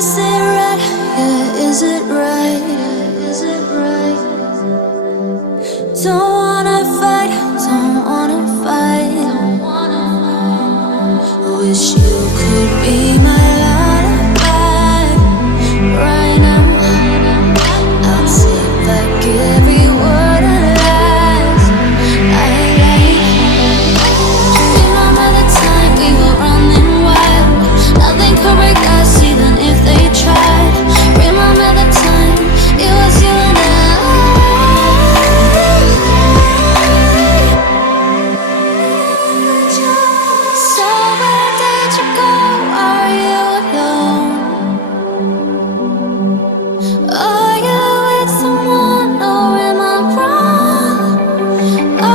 Is it right? Yeah, is it right? Is it right? Don't wanna fight, don't wanna fight. Wish you could be my lullaby right now. I'll take back every word of lies I lied. Remember the time we were running wild. Nothing could break us even if they tried. Remember the time it was you and I. So where did you go? Are you alone? Are you with someone or am I wrong? Oh,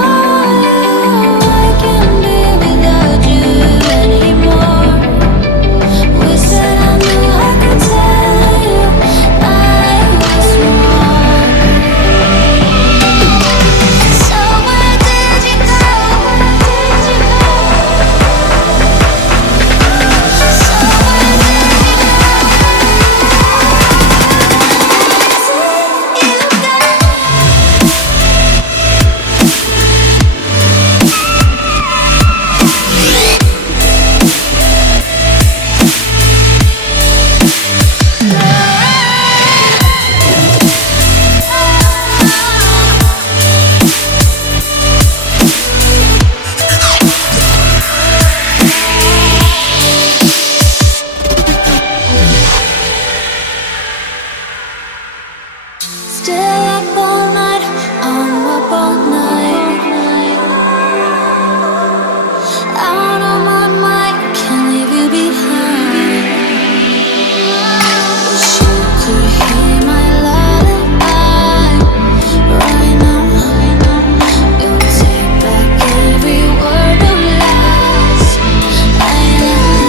I can't be without you anymore. Wish that I knew I could tell you I was wrong. So where did you go? Where did you go? So where did you go? Still up all night, I'm up all night. Out of my mind, can't leave you behind. Wish you could hear my lullaby right now. You'll take back every word of lies I lied.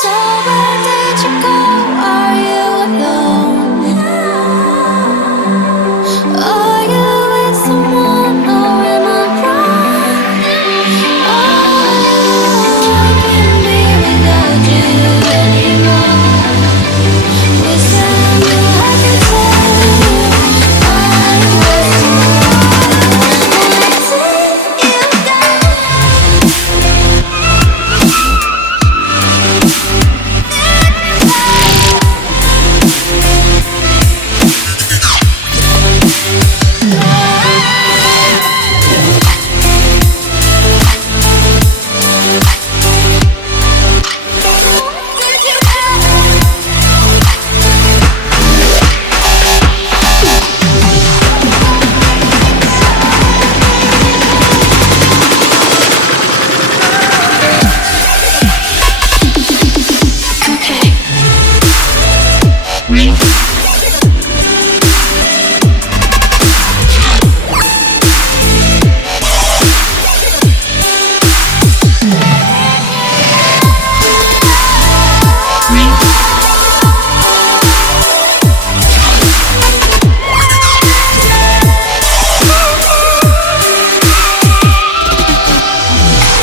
So where did you go? Are you alone? Are you with someone or am I wrong? Oh, I can't be without you anymore. Wish that I knew I could tell you I was wrong. Where did you go?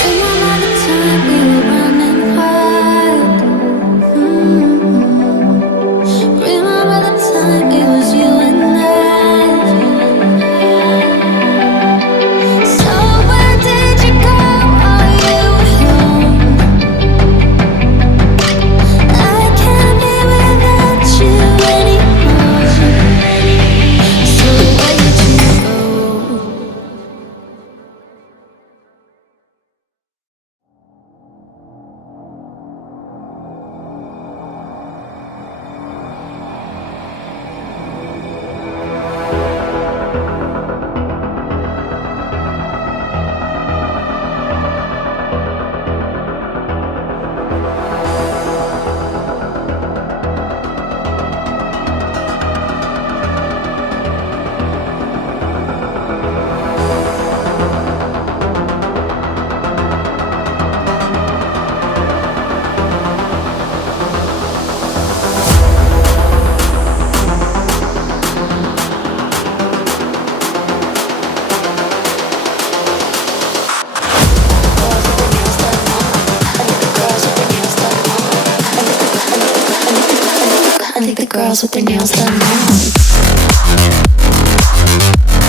Remember the time we were running wild. Remember like the girls with their nails done now.